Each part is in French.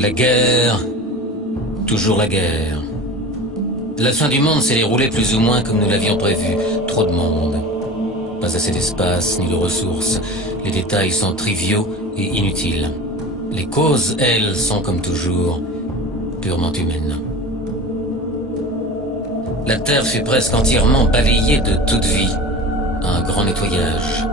La guerre, toujours la guerre. La fin du monde s'est déroulée plus ou moins comme nous l'avions prévu. Trop de monde. Pas assez d'espace ni de ressources. Les détails sont triviaux et inutiles. Les causes, elles, sont comme toujours, purement humaines. La Terre fut presque entièrement balayée de toute vie. Un grand nettoyage.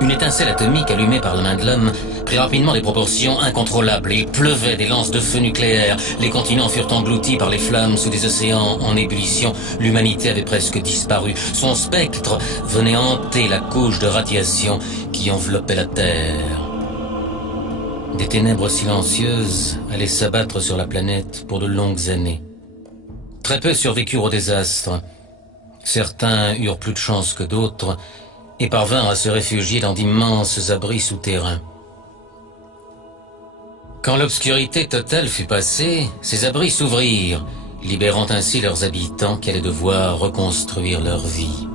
Une étincelle atomique allumée par la main de l'homme prit rapidement des proportions incontrôlables. Il pleuvait des lances de feu nucléaires. Les continents furent engloutis par les flammes sous des océans en ébullition. L'humanité avait presque disparu. Son spectre venait hanter la couche de radiation qui enveloppait la Terre. Des ténèbres silencieuses allaient s'abattre sur la planète pour de longues années. Très peu survécurent au désastre. Certains eurent plus de chance que d'autres et parvinrent à se réfugier dans d'immenses abris souterrains. Quand l'obscurité totale fut passée, ces abris s'ouvrirent, libérant ainsi leurs habitants qui allaient devoir reconstruire leur vie.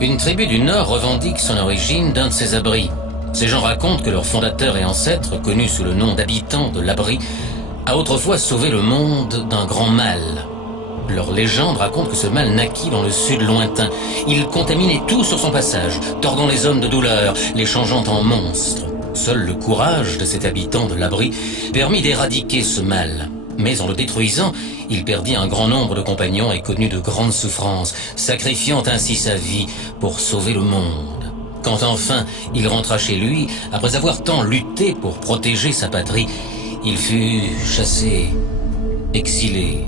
Une tribu du Nord revendique son origine d'un de ces abris. Ces gens racontent que leur fondateur et ancêtre, connu sous le nom d'habitants de l'abri, a autrefois sauvé le monde d'un grand mal. Leur légende raconte que ce mal naquit dans le sud lointain. Il contaminait tout sur son passage, tordant les hommes de douleur, les changeant en monstres. Seul le courage de cet habitant de l'abri permit d'éradiquer ce mal. Mais en le détruisant, il perdit un grand nombre de compagnons et connut de grandes souffrances, sacrifiant ainsi sa vie pour sauver le monde. Quand enfin il rentra chez lui, après avoir tant lutté pour protéger sa patrie, il fut chassé, exilé.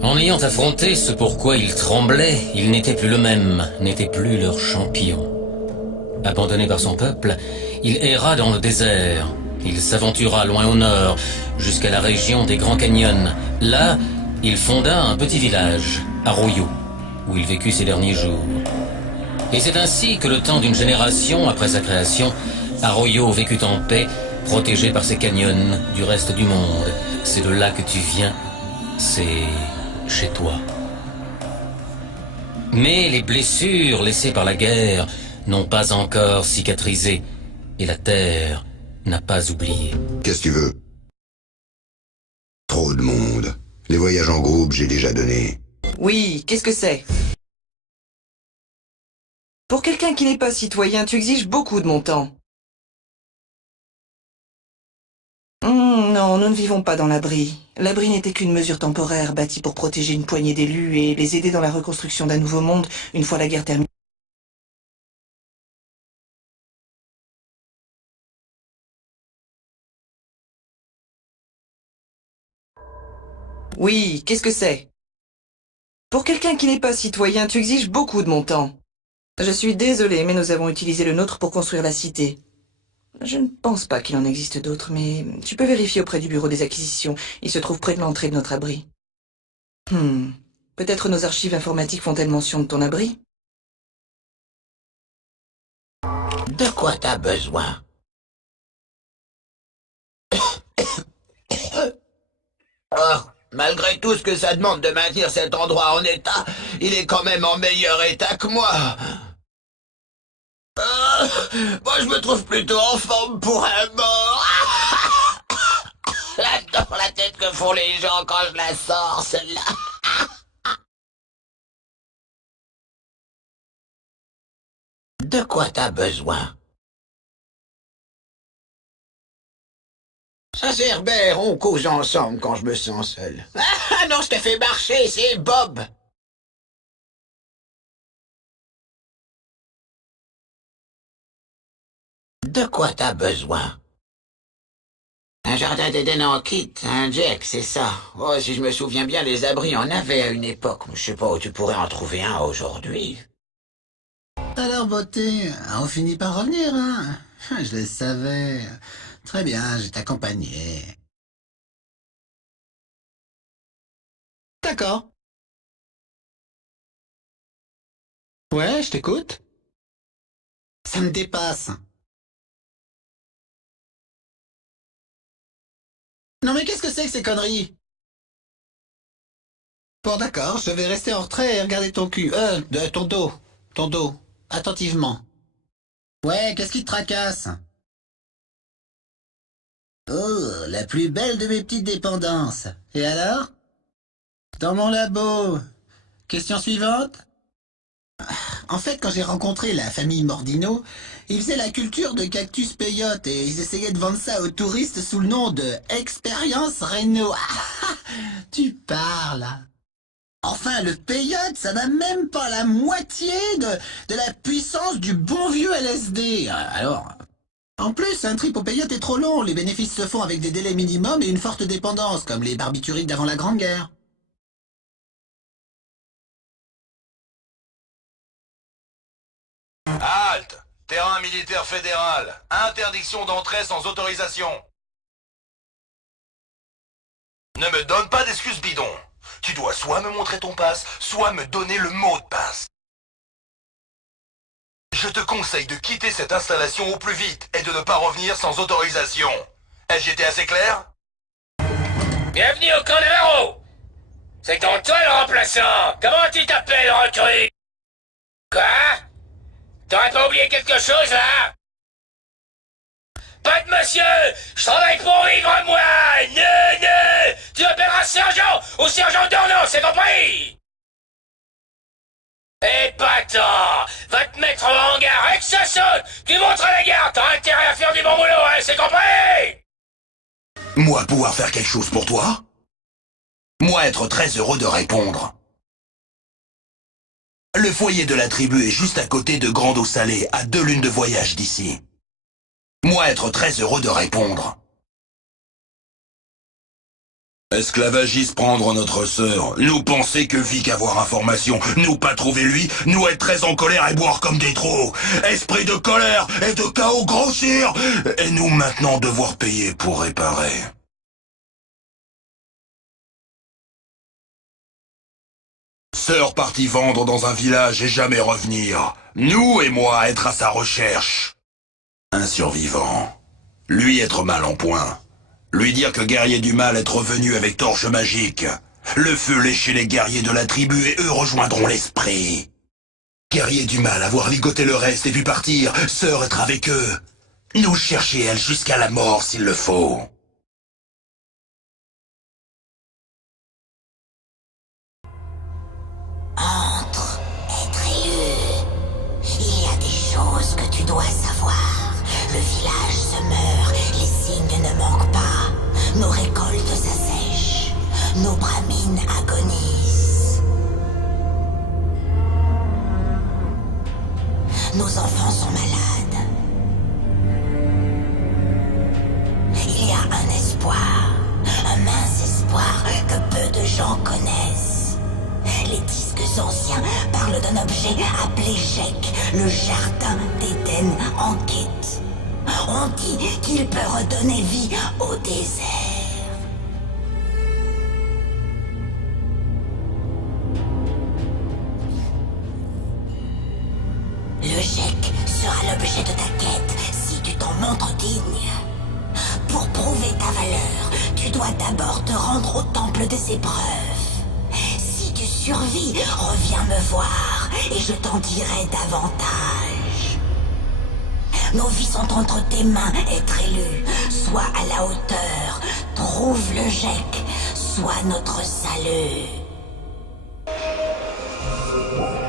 En ayant affronté ce pourquoi il tremblait, il n'était plus le même, n'était plus leur champion. Abandonné par son peuple, il erra dans le désert. Il s'aventura loin au nord, jusqu'à la région des Grands Canyons. Là, il fonda un petit village, Arroyo, où il vécut ses derniers jours. Et c'est ainsi que le temps d'une génération après sa création, Arroyo vécut en paix, protégé par ses canyons du reste du monde. C'est de là que tu viens, c'est chez toi. Mais les blessures laissées par la guerre n'ont pas encore cicatrisé, et la Terre n'a pas oublié. Qu'est-ce que tu veux? Trop de monde. Les voyages en groupe, j'ai déjà donné. Oui, qu'est-ce que c'est? Pour quelqu'un qui n'est pas citoyen, tu exiges beaucoup de mon temps. Non, nous ne vivons pas dans l'abri. L'abri n'était qu'une mesure temporaire bâtie pour protéger une poignée d'élus et les aider dans la reconstruction d'un nouveau monde une fois la guerre terminée. Oui, qu'est-ce que c'est? Pour quelqu'un qui n'est pas citoyen, tu exiges beaucoup de mon temps. Je suis désolée, mais nous avons utilisé le nôtre pour construire la cité. Je ne pense pas qu'il en existe d'autres, mais tu peux vérifier auprès du bureau des acquisitions. Il se trouve près de l'entrée de notre abri. Peut-être nos archives informatiques font-elles mention de ton abri? De quoi t'as besoin? Oh, malgré tout ce que ça demande de maintenir cet endroit en état, il est quand même en meilleur état que moi. Moi, je me trouve plutôt en forme pour un mort. J'adore la tête que font les gens quand je la sors, celle-là. De quoi t'as besoin? Ça c'est Herbert, on cause ensemble quand je me sens seul. Ah non, je t'ai fait marcher, c'est Bob. De quoi t'as besoin? Un jardin d'Éden en kit, un Jack, c'est ça. Oh, si je me souviens bien, les abris en avaient à une époque. Je sais pas où tu pourrais en trouver un aujourd'hui. Alors, beauté, on finit par revenir, hein? Je le savais. Très bien, je t'accompagnais. D'accord. Ouais, je t'écoute. Ça me dépasse. Non mais qu'est-ce que c'est que ces conneries? Bon d'accord, je vais rester en retrait et regarder ton cul. Ton dos. Ton dos. Attentivement. Ouais, qu'est-ce qui te tracasse? Oh, la plus belle de mes petites dépendances. Et alors? Dans mon labo. Question suivante? En fait, quand j'ai rencontré la famille Mordino, ils faisaient la culture de cactus peyote et ils essayaient de vendre ça aux touristes sous le nom de Expérience Reno. Tu parles. Enfin, le peyote, ça n'a même pas la moitié de la puissance du bon vieux LSD. Alors, en plus, un trip au peyote est trop long. Les bénéfices se font avec des délais minimums et une forte dépendance, comme les barbituriques d'avant la Grande Guerre. Halte! Terrain militaire fédéral. Interdiction d'entrée sans autorisation. Ne me donne pas d'excuses bidons. Tu dois soit me montrer ton passe, soit me donner le mot de passe. Je te conseille de quitter cette installation au plus vite et de ne pas revenir sans autorisation. Ai-je été assez clair? Bienvenue au camp des héros. C'est donc toi le remplaçant. Comment tu t'appelles, recrue? Quoi? T'aurais pas oublié quelque chose, là? Pas de monsieur! Je travaille pour Vivre-moi! Ne! Tu appelleras sergent ou sergent d'Ornon, c'est compris? Épatant! Va te mettre en hangar et que ça saute! Tu montres à la gare, t'as intérêt à faire du bon boulot, hein, c'est compris? Moi pouvoir faire quelque chose pour toi? Moi être très heureux de répondre. Le foyer de la tribu est juste à côté de Grande Eau Salée, à 2 lunes de voyage d'ici. Moi être très heureux de répondre. Esclavagiste prendre notre sœur, nous penser que Vic avoir information, nous pas trouver lui, nous être très en colère et boire comme des trous. Esprit de colère et de chaos grossir, et nous maintenant devoir payer pour réparer. Sœur partie vendre dans un village et jamais revenir. Nous et moi être à sa recherche. Un survivant. Lui être mal en point. Lui dire que guerrier du mal être revenu avec torche magique. Le feu lécher les guerriers de la tribu et eux rejoindront l'esprit. Guerrier du mal avoir ligoté le reste et puis partir. Sœur être avec eux. Nous chercher elle jusqu'à la mort s'il le faut. Entre, être élu. Il y a des choses que tu dois savoir. Le village se meurt, les signes ne manquent pas. Nos récoltes s'assèchent, nos bramines agonisent. Nos enfants sont malades. Il y a un espoir, un mince espoir que peu de gens connaissent. Les disques anciens parlent d'un objet appelé Jek, le jardin d'Éden en quête. On dit qu'il peut redonner vie au désert. Le Jek sera l'objet de ta quête si tu t'en montres digne. Pour prouver ta valeur, tu dois d'abord te rendre au temple des épreuves. Si tu survis, reviens me voir et je t'en dirai davantage. Nos vies sont entre tes mains, être élu. Sois à la hauteur, trouve le Jek, sois notre salut.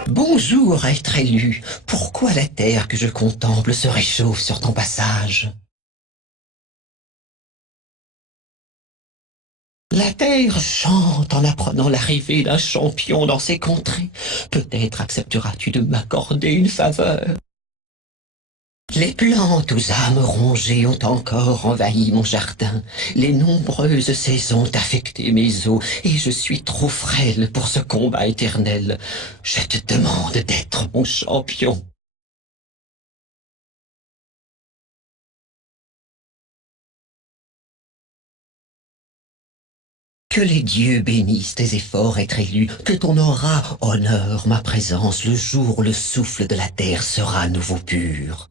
Bonjour, être élu. Pourquoi la terre que je contemple se réchauffe sur ton passage? La terre chante en apprenant l'arrivée d'un champion dans ses contrées. Peut-être accepteras-tu de m'accorder une faveur. Les plantes aux âmes rongées ont encore envahi mon jardin. Les nombreuses saisons ont affecté mes os, et je suis trop frêle pour ce combat éternel. Je te demande d'être mon champion. Que les dieux bénissent tes efforts, être élu, que ton aura honore ma présence le jour où le souffle de la terre sera à nouveau pur.